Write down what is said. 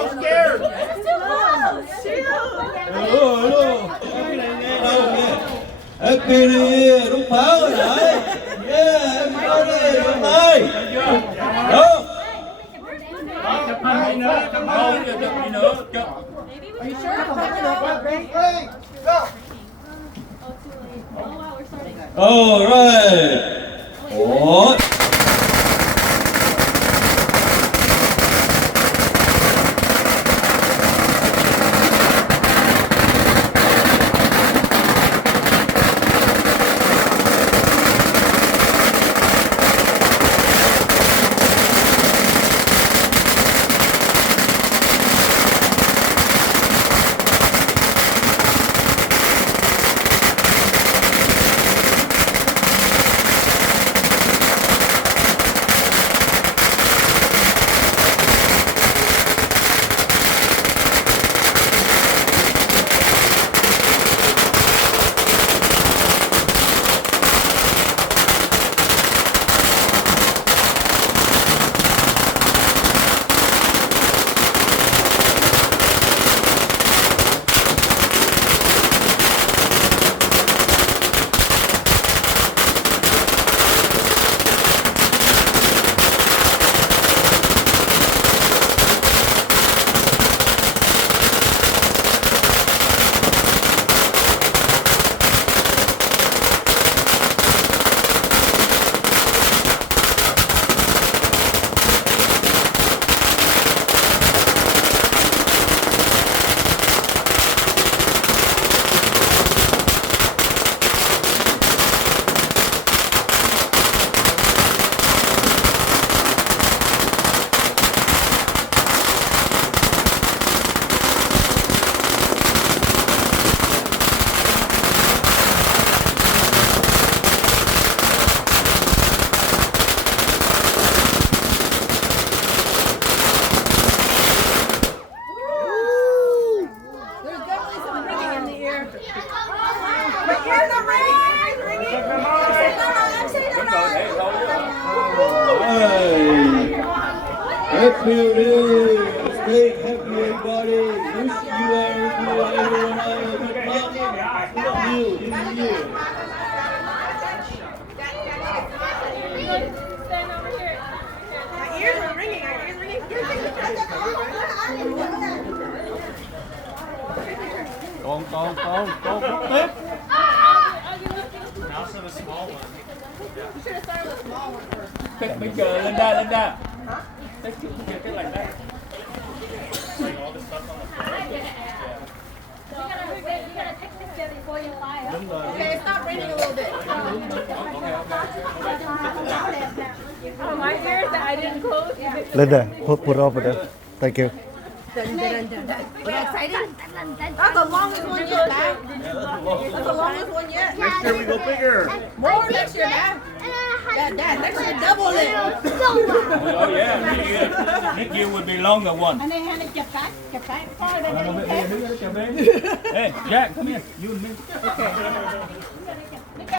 so scared. Cái này nghe đâu nghe. Happy New Year, đúng pháo rồi đấy. Yeah, em đi, em ơi. Được. Chụp hình đi nữa, chụp hình nữa. Are you sure? Ready, go. All right. Ủa. Happy New Year! Stay happy, everybody. Wish you everyone a good luck. New Year. Stand over here. My ears are ringing. Con tiếp. Now some a small one. You should have started with a small one first. Take picture, Linda. Take picture like that. All the stuff on the front. You gotta take this before you fly up. Okay, stop raining a little bit. Oh, my ears that I didn't close. Linda, put it over there. Thank you. We're excited. That's the longest one yet, man. That's the longest one yet. Next year we go bigger. More next year, man. Dad, next year double it. Oh yeah, next year will be longer one. Anh ơi, anh chụp cái coi đây. Hey, Jack, come here. You and me. Okay.